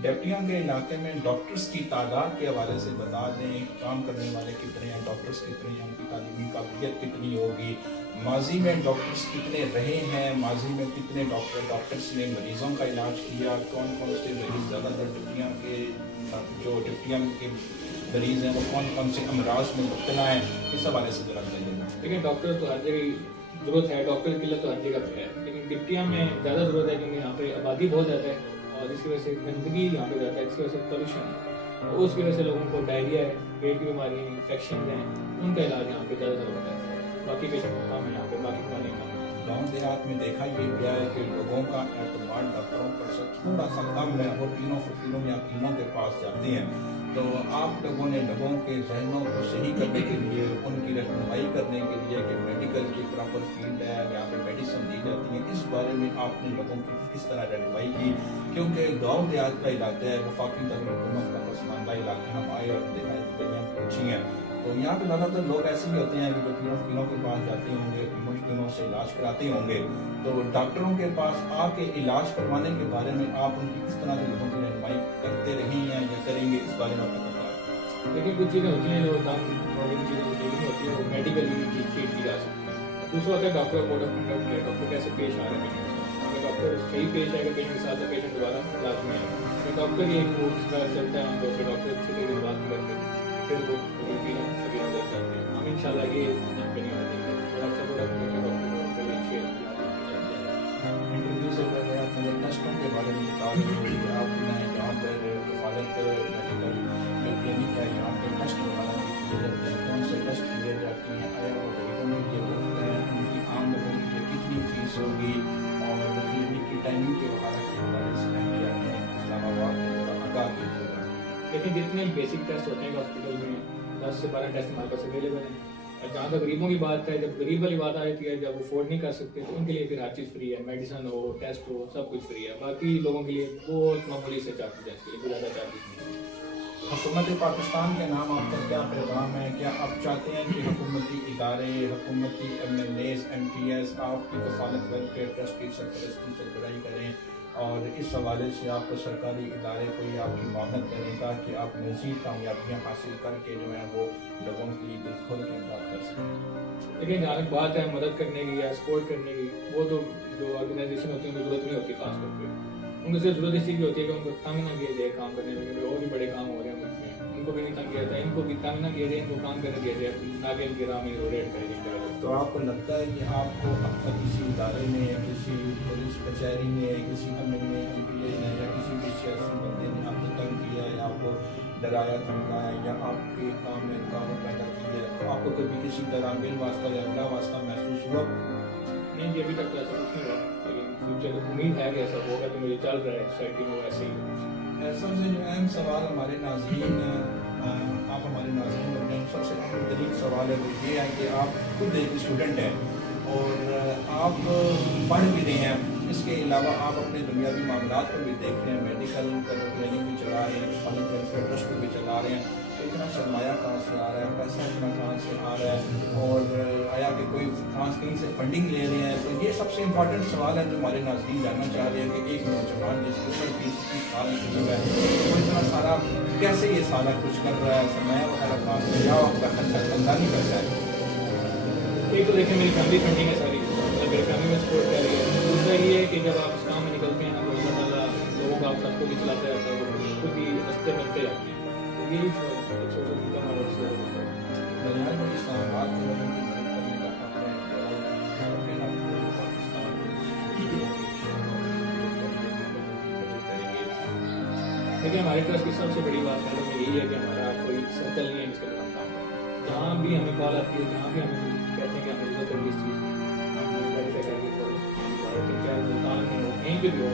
ڈپٹیوں کے علاقے میں ڈاکٹرز کی تعداد کے حوالے سے بتا دیں، کام کرنے والے کتنے ہیں، ڈاکٹرز کتنے ہیں، ان کی تعلیمی قابلیت کتنی ہوگی، ماضی میں ڈاکٹرز کتنے رہے ہیں، ماضی میں کتنے ڈاکٹرز نے مریضوں کا علاج کیا، کون کون سے مریض زیادہ تر ڈپٹیوں کے مریض ہیں وہ کون سے امراض میں مبتلا ہیں، اس حوالے سے ذرا بتائیے گا۔ لیکن ڈاکٹر تو ہر جگہ ضرورت ہے، ڈاکٹر کی قلت تو ہر جگہ پہ ہے، لیکن ڈپٹیاں میں زیادہ ضرورت ہے کیونکہ یہاں پہ آبادی بہت زیادہ ہے اور جس کی وجہ سے گندگی یہاں پہ زیادہ ہے، جس کی وجہ سے پولوشن ہے اور اس کی وجہ سے لوگوں کو ڈائریا ہے، پیٹ کی بیماریاں، انفیکشن ہیں، ان کا علاج یہاں پہ زیادہ ضرورت ہے، باقی پیشنٹ کو کام ہے یہاں پہ، باقی کا نہیں کام ہے۔ گاؤں دیہات میں دیکھا یہ گیا ہے کہ لوگوں کا اعتماد ڈاکٹروں پر سے تھوڑا سا کم ہے، وہ تینوں فقیروں یا حکیموں کے پاس جاتے ہیں، تو آپ لوگوں نے لوگوں کے ذہنوں کو صحیح کرنے کے لیے، ان کی رہنمائی کرنے کے لیے کہ میڈیکل کی پراپر فیلڈ ہے، یہاں پہ میڈیسن دی جاتی ہیں، اس بارے میں آپ نے لوگوں کی کس طرح رہنمائی کی؟ کیونکہ گاؤں دیہات کا علاقہ ہے، وفاقی دارالحکومت کا پسماندہ علاقہ، ہم آئے اور دیکھا ہے کہ دنیا پوچھی ہیں، تو یہاں پہ زیادہ تر لوگ ایسے ہی ہوتے ہیں کہ جو فقیروں کے پاس جاتے ہوں گے، مشکلوں سے علاج کراتے ہوں گے، تو ڈاکٹروں کے پاس آ کے علاج کروانے کے بارے میں آپ ان کی کس طرح سے لوگوں کی رہنمائی کرتے رہے ہیں یا کریں گے، اس بارے میں آپ بتا رہے لیکن کچھ چیزیں ہوتی ہیں جو دم اور ان چیزوں کی نہیں ہوتی ہیں، وہ میڈیکلی ٹریٹ کی جا سکتی ہیں۔ دوسرا ہوتا ہے ڈاکٹر کا کوڈ آف کنڈکٹ کیا ہے، ڈاکٹر کیسے پیش آ رہے ہیں پیشنٹ کو، اگر ڈاکٹر صحیح پیش آئے گا پیشنٹ کے ساتھ، پیشنٹ دوبارہ علاج میں آئے گا، تو ڈاکٹر یہ ایک اس طرح چلتا ہے، ہم دوسرے ڈاکٹر سے کوئی بات نہیں کرتے، پھر وہ سبھی نظر جاتے ہیں۔ ہم انشاءاللہ یہ یہاں پہ نہیں ہوتے ہیں، تھوڑا اچھا پروڈکٹ کر کے ڈاکٹر کو کوئی اچھے انٹرویو سے پہلے آپ مجھے ٹیسٹوں کے بارے میں بتا دیں کہ آپ نے یہاں پر کفالت میڈیکل جو کلینک ہے یہاں پہ ٹیسٹ وغیرہ بھی کیے جاتے ہیں، کون سے ٹیسٹ کیے جاتے ہیں، آیا وہ غریبوں کے لیے مفت ہے، ان کی عام لوگوں کے لیے کتنی فیس ہوگی، اور کلینک کی ٹائمنگ کے وغیرہ کے حوالے سے اہلیہ نے اسلام آباد میں ذرا آگاہ کیجیے گا۔ لیکن جتنے بیسک ٹیسٹ ہوتے ہیں ہاسپٹل میں 10 سے 12 ٹیسٹ ہمارے پاس اویلیبل ہیں، اور جہاں تک غریبوں کی بات ہے، جب غریب والی بات آتی ہے، جب وہ افورڈ نہیں کر سکتے تو ان کے لیے پھر ہر چیز فری ہے، میڈیسن ہو، ٹیسٹ ہو، سب کچھ فری ہے، باقی لوگوں کے لیے بہت معمولی سے چارجز ہیں، اس کے لیے کوئی زیادہ چارجز نہیں ہے۔ حکومت پاکستان کے نام آپ کا کیا پیغام ہے؟ کیا آپ چاہتے ہیں کہ حکومتی ادارے، حکومتی M L As, M P As آپ کی کفالت ویلفیئر ٹرسٹ کی سرپرستی سے برائی کریں، اور اس حوالے سے آپ کو سرکاری ادارے کوئی آپ کی معاونت کریں تاکہ آپ مزید کامیابیاں حاصل کر کے جو ہے وہ لوگوں کی دل کھول کے امداد کر سکیں؟ لیکن جہاں تک بات ہے مدد کرنے کی یا سپورٹ کرنے کی، وہ تو جو آرگنائزیشن ہوتی ہے ان کو ضرورت نہیں ہوتی، خاص طور پہ ان کو صرف ضرورت اس چیز کی ہوتی ہے کہ ان کو تنگ نہ کیا جائے کام کرنے میں، کیونکہ اور بھی بڑے کام ہو رہے ہیں ملک میں، ان کو بھی نہیں تنگ کیا جائے، ان کو بھی تنگ نہ کیا جائے، ان کو کام کرنے دیا جائے، نہ کہ ان کی راہ میں ریٹ کرے گی۔ تو آپ کو لگتا ہے کہ آپ کو اب تک کسی ادارے میں، کسی پولیس کچہری میں، کسی M L A, M P A نے یا کسی بھی سیاسی بندے نے آپ کو تنگ کیا ہے، آپ کو ڈرایا دھمکایا یا آپ کے کام میں رکاوٹ پیدا کی ہے، تو آپ کو کبھی کسی طرح بل واسطہ یا بلا واسطہ محسوس ہوا؟ نہیں جی، ابھی تک تو ایسا کچھ نہیں ہوا، لیکن فیوچر امید ہے کہ ایسا ہوگا، کہ مجھے چل رہا ہے سوسائٹی میں ویسے ہی۔ سب سے جو اہم سوال ہمارے ناظرین، آپ ہمارے ناظرین اور سب سے اہم ترین سوال ہے وہ یہ ہے کہ آپ خود ایک اسٹوڈنٹ ہیں اور آپ پڑھ بھی رہے ہیں، اس کے علاوہ آپ اپنے دنیاوی معاملات کو بھی دیکھ رہے ہیں، میڈیکل کا کلینک بھی چلا رہے ہیں، کفالت ویلفیئر ٹرسٹ کو بھی چلا رہے ہیں، تو اتنا سرمایہ کہاں سے آ رہا ہے، پیسہ اتنا کہاں سے آ رہا ہے، اور آیا کہ کوئی کہیں سے فنڈنگ لے رہے ہیں؟ تو یہ سب سے امپورٹنٹ سوال ہے جو ہمارے ناظرین جاننا چاہ رہے ہیں کہ ایک نوجوان جس کو 20 سال کی ہے وہ اتنا سارا کیسے یہ سارا کچھ کر رہا ہے، سرمایہ وغیرہ کہاں سے یا آپ کا خاندانی کرتا ہے؟ ایک تو دیکھیں میری فیملی فنڈنگ ہے ساری، میری فیملی میں سپورٹ کر رہی ہے، دوسرا یہ ہے کہ جب آپ اس کام میں نکلتے ہیں تو اللہ تعالیٰ لوگوں کا آپ سب کو بھی چلاتا رہتا ہے، وہ خود ہی رستے بنتے جاتے ہیں، تو یہی سورس آف انکم اور دنیا میں اسلام آباد کے لوگوں کی مدد کرنے کا اپنے پاکستان لیکن ہمارے ٹرسٹ کی سب سے بڑی بات ہے تو یہی ہے کہ ہمارا کوئی سرکل نہیں ہے جس کے لیے ہم کام کریں، جہاں بھی ہمیں کال آتی ہے، جہاں بھی ہمیں کہتے ہیں کہ ہمیں ضرورت ہے اس چیز ہم ویریفائی کر کے کیا ملتان میں ہو، کہیں پہ بھی ہو،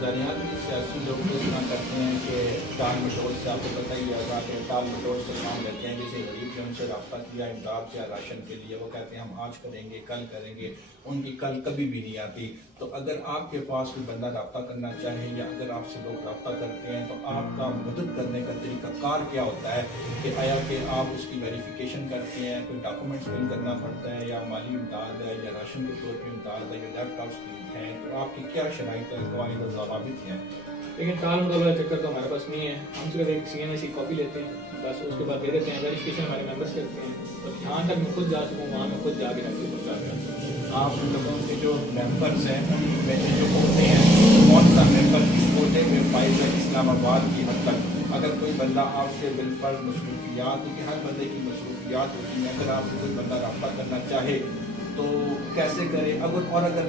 دریال میں سیاسی لوگ اس طرح کرتے ہیں کہ ٹال مٹول سے، آپ کو پتہ ہی ہوگا کہ ٹال مٹول سے کام لیتے ہیں، جیسے غریب نے ان سے رابطہ کیا امداد یا راشن کے لیے، وہ کہتے ہیں ہم آج کریں گے، کل کریں گے، ان کی کل کبھی بھی نہیں آتی۔ تو اگر آپ کے پاس کوئی بندہ رابطہ کرنا چاہے یا اگر آپ سے لوگ رابطہ کرتے ہیں تو آپ کا مدد کرنے کا طریقہ کار کیا ہوتا ہے؟ کہ آیا کہ آپ اس کی ویریفیکیشن کرتے ہیں، کوئی ڈاکومنٹس فل کرنا پڑتا ہے، یا مالی امداد ہے، یا راشن کے طور پہ امداد ہے، یا لیپ ٹاپس ہیں، تو آپ کی کیا شرائط ہے، قواعد و ضوابط ہیں؟ لیکن ٹال مٹول والا چکر تو ہمارے پاس نہیں ہے. ہم صرف ایک CNA کی کاپی لیتے ہیں بس, اس کے بعد دے دیتے ہیں, ویریفیکیشن ہمارے ممبرس کرتے ہیں. اور جہاں تک میں خود جا سکوں وہاں میں خود جا کے رکھتی پہنچا کر. آپ لوگوں کے جو ممبرس ہیں ان میں سے جو ہوتے ہیں کون سا ممبر کس عہدے میں فائز ہے اسلام آباد کی حد تک؟ اگر کوئی بندہ آپ سے بالفرض مصروفیات, کیونکہ ہر بندے کی مصروفیات ہوتی ہیں, اگر آپ سے کوئی بندہ رابطہ کرنا چاہے تو کیسے کرے؟ اگر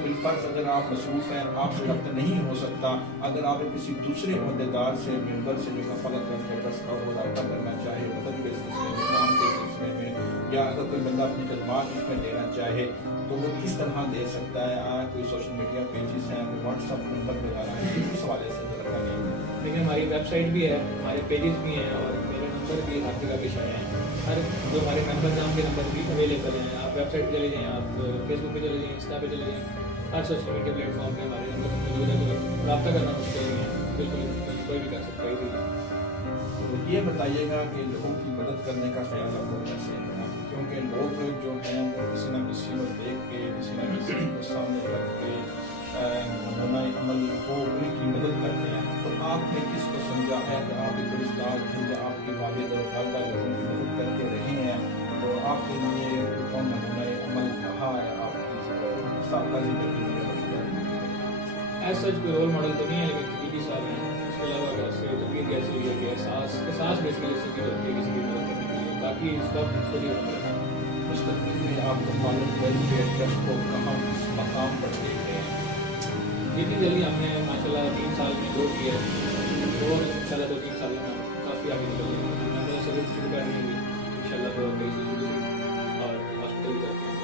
بالفرض اگر آپ مصروف ہیں, آپ سے رابطہ نہیں ہو سکتا, اگر آپ کسی دوسرے عہدیدار سے ممبر سے جو کفالت ویلفیئر ٹرسٹ کا وہ رابطہ کرنا چاہے مدد کے سلسلے میں, کام کے سلسلے میں, یا اگر کوئی بندہ اپنی خدمات اس میں دینا چاہے تو وہ کس طرح دے سکتا ہے؟ کوئی سوشل میڈیا پیجز ہیں, کوئی واٹس ایپ نمبر وغیرہ ہے, اس حوالے سے ذرا بتائیے. لیکن ہماری ویب سائٹ بھی ہے, ہمارے پیجز بھی ہیں اور میرے نمبر بھی ہر جگہ پہ شائع ہیں. ہر جو ہمارے ممبر نام کے نمبر بھی اویلیبل ہیں. آپ ویب سائٹ پہ چلے جائیں, آپ فیس بک پہ چلے جائیں, انسٹا پہ چلے جائیں, ہر سوشل میڈیا پلیٹ فارم پہ ہمارے نمبر موجود ہے. تو رابطہ کرنا مشکل نہیں ہے, بالکل کوئی بھی کر سکتا ہے. تو یہ بتائیے گا کہ لوگوں کی مدد کرنے کا خیال آپ کو کیسے ہے؟ کیونکہ لوگ جو ہیں وہ کسی نہ کسی کو دیکھ کے, کسی نہ کسی کو سامنے رکھ کے نمونۂ عمل وہ ان کی مدد کرتے ہیں. تو آپ نے کس کو سمجھا ہے کہ آپ ایک استاد ہیں یا آپ کے والد اور والدہ لوگوں کی مدد کرتے رہے ہیں, تو آپ کے لیے کون نمونۂ عمل رہا ہے آپ کی سابقہ زندگی میں؟ ایز سچ کوئی رول ماڈل تو نہیں ہے, لیکن یہ بھی صاحب ہیں. اس کے علاوہ اگر سے تربیت ایسی ہوئی ہے کہ احساس بیسیکلی اس کی ہوتی ہے کسی کی مدد کرنے کے لیے, باقی اس وقت خود ہی ہوتا ہے. مستقبل میں آپ کفالت ویلفیئر ٹرسٹ کو کہاں کس مقام پر دیکھتے ہیں؟ جتنی جلدی ہم نے ماشاء اللہ 3 سال میں جو کیا ہے اور ان شاء اللہ 2-3 سال میں ہم کافی آگے نکل گئے ہیں. ہم نے سروس شروع کرنی ہوگی ان شاء اللہ, تو کئی چیزوں سے اور ہاسپٹل بھی کرتے ہیں.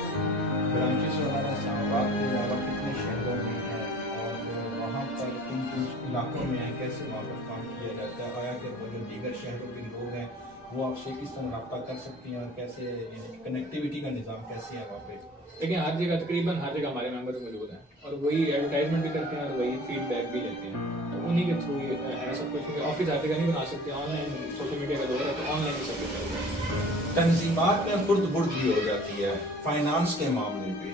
برانچز وغیرہ اسلام آباد کے علاوہ کتنے شہروں میں ہیں اور وہاں پر کن کن علاقوں میں ہیں, کیسے وہاں پر کام کیا جاتا ہے؟ آیا کہ وہ جو دیگر شہروں کے لوگ ہیں وہ آپ سے کس طرح رابطہ کر سکتی ہیں اور کیسے, یعنی کنیکٹیوٹی کا نظام کیسے ہے وہاں پہ؟ لیکن ہر جگہ تقریباً ہر جگہ ہمارے ممبر موجود ہیں اور وہی ایڈورٹائزمنٹ بھی کرتے ہیں اور وہی فیڈ بیک بھی لیتے ہیں. تو انہیں کے تھرو ہے سب کچھ, کیونکہ آفس ہر جگہ نہیں بنا سکتے, آن لائن سوشل میڈیا کا دور ہے تو آن لائن ہی سب کچھ چلتا ہے. تنظیمات میں خرد برد بھی ہو جاتی ہے فائنانس کے معاملے پہ.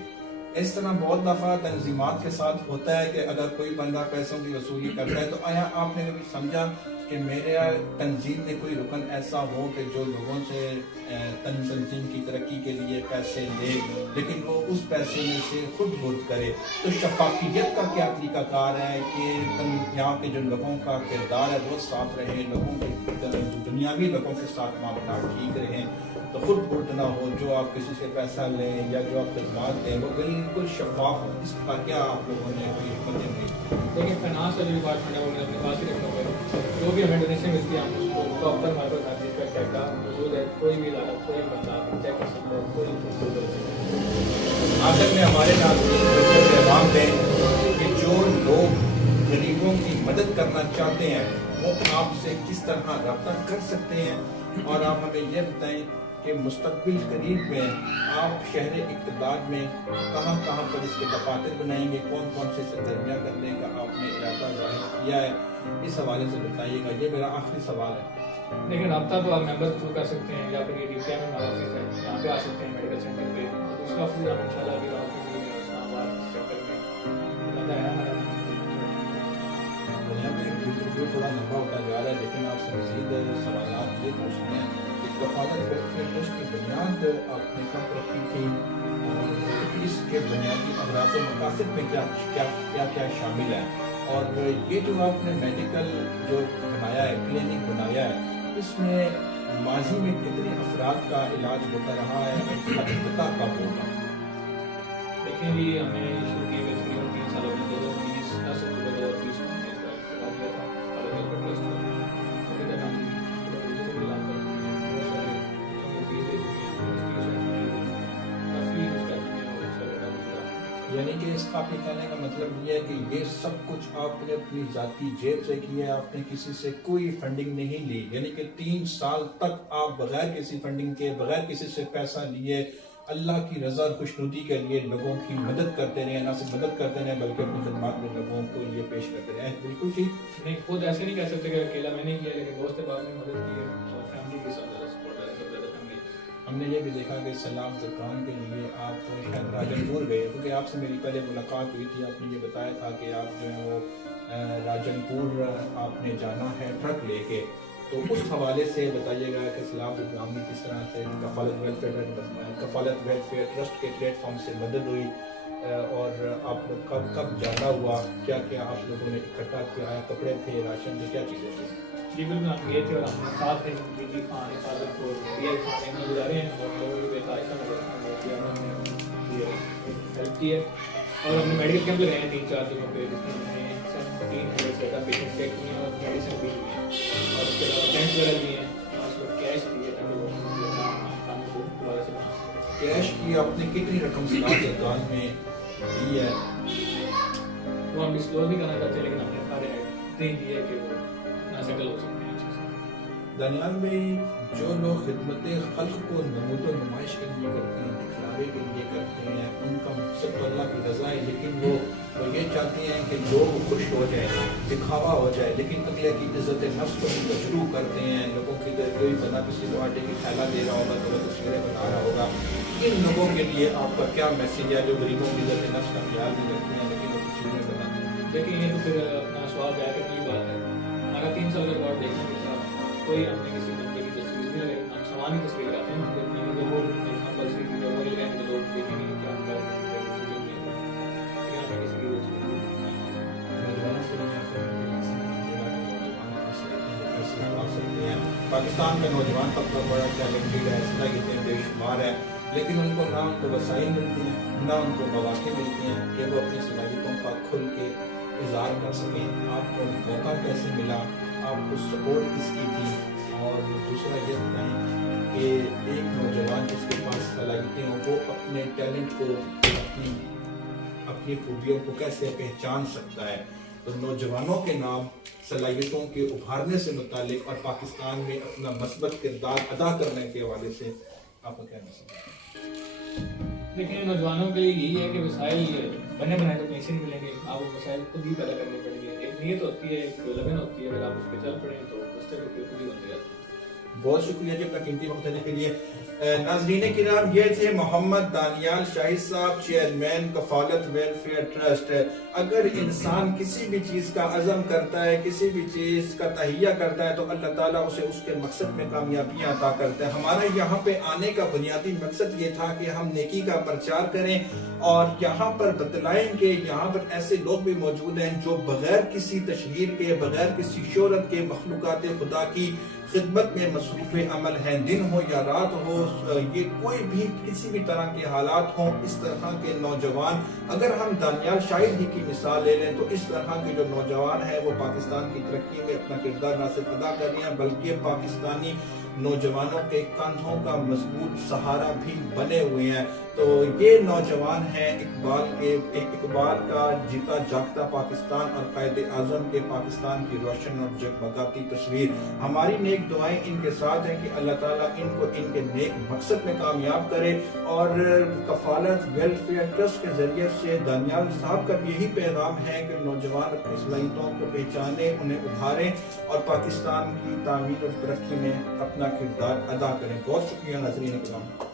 اس طرح بہت دفعہ تنظیمات کے ساتھ ہوتا ہے کہ اگر کوئی بندہ پیسوں کی وصولی کرتا ہے تو آیا آپ نے کبھی سمجھا کہ میرے تنظیم میں کوئی رکن ایسا ہو کہ جو لوگوں سے تنظیم کی ترقی کے لیے پیسے لے لیکن وہ اس پیسے میں سے خود برد کرے؟ تو شفافیت کا کیا طریقہ کار ہے کہ یہاں کے جو لوگوں کا کردار ہے وہ صاف رہے, لوگوں کے دنیاوی لوگوں کے ساتھ معاملات ٹھیک رہیں, تو خود برد نہ ہو, جو آپ کسی سے پیسہ لیں یا جو آپ خدمات دیں وہ بالکل شفاف ہو. اس کا کیا آپ لوگوں نے کوئی حکمتیں دی؟ لیکن فائنانس کا جو ڈپارٹمنٹ ہے وہ میں اپنے پاس ہی رکھا ہوا ہے. جو بھی ہمیں ڈونیشن ملتی ہے ہم اس کو پراپر ہمارے پاس ہر چیز کا ڈیٹا موجود ہے. کوئی بھی ادارہ, کوئی بندہ چیک کر سکتا ہے, کوئی کچھ کر سکتا ہے. آخر میں ہمارے ناظرین پیغام دیں کہ جو لوگ غریبوں کی مدد کرنا چاہتے ہیں وہ آپ سے کس طرح رابطہ کر سکتے ہیں, اور آپ ہمیں یہ بتائیں کہ مستقبل قریب میں آپ شہر اقتدار میں کہاں کہاں پر اس کے دفاتر بنائیں گے, کون کون سے سرگرمیاں کرنے کا آپ نے ارادہ ظاہر کیا ہے, اس حوالے سے بتائیے گا. یہ میرا آخری سوال ہے. لیکن رابطہ تو آپ ممبر تھرو کر سکتے ہیں, یا پھر یہ ڈی میں ہمارا آفس ہے, یہاں پہ آ سکتے ہیں میڈیکل سینٹر پہ. دوسرا آفس آپ ان شاء اللہ ابھی اسلام آباد سیکٹر میں بتا ہے ہمارا. دنیا میں ویڈیو تھوڑا لمبا ہوتا جا رہا ہے, لیکن آپ سے مزید سوالات یہ پوچھنے ہیں کہ کفالت ویلفیئر ٹرسٹ کی بنیاد آپ نے کب رکھی تھی اور اس کے بنیادی اغراض و مقاصد میں کیا کیا کیا شامل ہے, اور یہ جو آپ نے میڈیکل جو بنایا ہے, کلینک بنایا ہے, اس میں ماضی میں کتنے افراد کا علاج ہوتا رہا ہے اور اس کا افتتاح کب ہوگا؟ دیکھیں جی, ہم نے شروع کیے ہوئے تقریباً 3 سالوں میں 2020 10 اکتوبر 2020 میں ہم نے اس کا افتتاح کیا تھا. ابھی تک ہم بہت سارے فیس دے چکے ہیں, کافی اس کا یعنی کہ اس کا آپ کے کہنے کا مطلب یہ ہے کہ یہ سب کچھ آپ نے اپنی ذاتی جیب سے کیا ہے, آپ نے کسی سے کوئی فنڈنگ نہیں لی, یعنی کہ 3 سال تک آپ بغیر کسی فنڈنگ کے, بغیر کسی سے پیسہ لیے اللہ کی رضا اور خوشنودی کے لیے لوگوں کی مدد کرتے رہے, نہ صرف مدد کرتے رہے بلکہ اپنی خدمات میں لوگوں کو یہ پیش کرتے رہے. بالکل ٹھیک نہیں, خود ایسے نہیں کہہ سکتے کہ اکیلا میں نے کیا, لیکن دوست احباب نے مدد کی ہے اور فیملی کی سب زیادہ سپورٹ ہے, سب زیادہ فیملی. ہم نے یہ بھی دیکھا کہ سیلاب زکوان کے لیے آپ شاید راجنپور گئے، کیونکہ آپ سے میری پہلے ملاقات ہوئی تھی، آپ نے یہ بتایا تھا کہ آپ جو ہے وہ راجنپور آپ نے جانا ہے ٹرک لے کے، تو اس حوالے سے بتائیے گا کہ سیلاب زکوان میں کس طرح سے کفالت ویلفیئر ٹرسٹ کے پلیٹ فارم سے مدد ہوئی، اور آپ لوگ کب جانا ہوا، کیا کیا آپ لوگوں نے اکٹھا کیا، کپڑے تھے، راشن تھے، کیا چیزیں تھیں؟ جی بالکل ہم گئے تھے اور ہم نے ساتھ میں جی خان حفاظت کو گزارے ہیں اور لوگوں کی بےتعاشہ ہیلپ کی ہے، اور ہم نے میڈیکل کیمپ لگائے ہیں 3-4 جگہوں پہ، جس میں ہم نے 3 سے زیادہ پیشنٹ چیک کیے ہیں اور میڈیسن بھی لی ہیں، اور اس کے علاوہ ٹینٹ وغیرہ لیے ہیں، اور اس کو کیش دیے تاکہ وہ کام کو دوبارہ سے بنا سکیں۔ کیش کی آپ نے کتنی رقم سیلاب زکوان میں دی ہے؟ وہ ہم ڈسکلوز نہیں کرنا چاہتے، لیکن ہم نے سارے اتنے دی ہے کہ وہ نہ سیٹل ہو سکتے ہیں اچھے سے۔ دانیال میں جو لوگ خدمت خلق کو نمود و نمائش کے لیے کرتے ہیں، دکھلاوے کے لیے کرتے ہیں، ان کا مقصد تو اللہ کی رضا ہے، لیکن وہ یہ چاہتے ہیں کہ لوگ خوش ہو جائیں، دکھاوا ہو جائے، لیکن اگلے کی عزت نفس کو مجروح کرتے ہیں، لوگوں کی کوئی بندہ کسی کو آٹے کی تھیلا دے رہا ہوگا تو وہ تصویریں بنا رہا ہوگا، ان لوگوں کے لیے آپ کا کیا میسج ہے جو غریبوں کی عزت نفس کا خیال بھی رکھتے ہیں لیکن وہ تصویریں بناتے ہیں؟ لیکن یہ تو پھر اپنا سوال جائے کہ کوئی بات ہے، ہمارا 3 سال کا ریکارڈ دیکھنے کے ساتھ کوئی ہم نے کسی بندے کی تصویر نہیں لگائی، ہم سامان کی تصویر لگاتے ہیں، ہم کہتے ہیں کہ وہ کمپلسری کی وہ لگائیں تو لوگ دیکھیں گے کہ کیا ہم کر رہے ہیں، لیکن ہم نے کسی کی وہ تصویر نہیں لگائی۔ پاکستان کا نوجوان طبقہ بڑا ٹیلنٹڈ ہے، صلاحیتیں بے شمار ہے، لیکن ان کو نہ ان کو وسائل ملتی ہیں، نہ ان کو مواقع ملتی ہیں کہ وہ اپنی صلاحیتوں کا کھل کے اظہار کر سکیں۔ آپ کو موقع کیسے ملا، آپ کو سپورٹ کس کی تھی، اور دوسرا یہ بتائیں کہ ایک نوجوان جس کے پاس صلاحیتیں ہوں وہ اپنے ٹیلنٹ کو، اپنی خوبیوں کو کیسے پہچان سکتا ہے؟ تو نوجوانوں کے نام صلاحیتوں کے ابھارنے سے متعلق اور پاکستان میں اپنا مثبت کردار ادا کرنے کے حوالے سے آپ کا کیا مسئلہ ہے؟ دیکھیں نوجوانوں کے لیے یہی ہے کہ وسائل بنے بنائے تو کہیں سے نہیں ملیں گے، آپ وہ وسائل خود ہی پیدا کرنے پڑیں گے، ایک نیت ہوتی ہے، ایک لگن ہوتی ہے، اگر آپ اس پہ چل پڑیں تو رستے پہ خود ہی بنتے جاتے ہیں۔ بہت شکریہ جی اپنا قیمتی وقت دینے کے لیے۔ ناظرین کرام، یہ تھے محمد دانیال شاہد صاحب، چیئرمین کفالت ویلفیئر ٹرسٹ۔ اگر انسان کسی بھی چیز کا عزم کرتا ہے، کسی بھی چیز کا تہیہ کرتا ہے تو اللہ تعالیٰ اسے اس کے مقصد میں کامیابیاں عطا کرتا ہے۔ ہمارا یہاں پہ آنے کا بنیادی مقصد یہ تھا کہ ہم نیکی کا پرچار کریں اور یہاں پر بتلائیں کہ یہاں پر ایسے لوگ بھی موجود ہیں جو بغیر کسی تشہیر کے، بغیر کسی شہرت کے مخلوقات خدا کی خدمت میں مصروف عمل ہیں، دن ہو یا رات ہو، یہ کوئی بھی کسی بھی طرح کے حالات ہوں، اس طرح کے نوجوان، اگر ہم دانیال شاہد ہی کی مثال لے لیں تو اس طرح کے جو نوجوان ہیں وہ پاکستان کی ترقی میں اپنا کردار نہ صرف ادا کر رہے ہیں بلکہ پاکستانی نوجوانوں کے کندھوں کا مضبوط سہارا بھی بنے ہوئے ہیں۔ تو یہ نوجوان ہیں اقبال کا جیتا جاگتا پاکستان اور قائد اعظم کے پاکستان کی روشن اور جگمگاتی تصویر۔ ہماری نیک دعائیں ان کے ساتھ ہیں کہ اللہ تعالیٰ ان کو ان کے نیک مقصد میں کامیاب کرے، اور کفالت ویلفیئر ٹرسٹ کے ذریعے سے دانیال صاحب کا یہی پیغام ہے کہ نوجوان اپنی صلاحیتوں کو پہچانیں، انہیں ابھاریں اور پاکستان کی تعمیر اور ترقی میں اپنا کردار ادا کریں۔ بہت شکریہ ناظرین کرام۔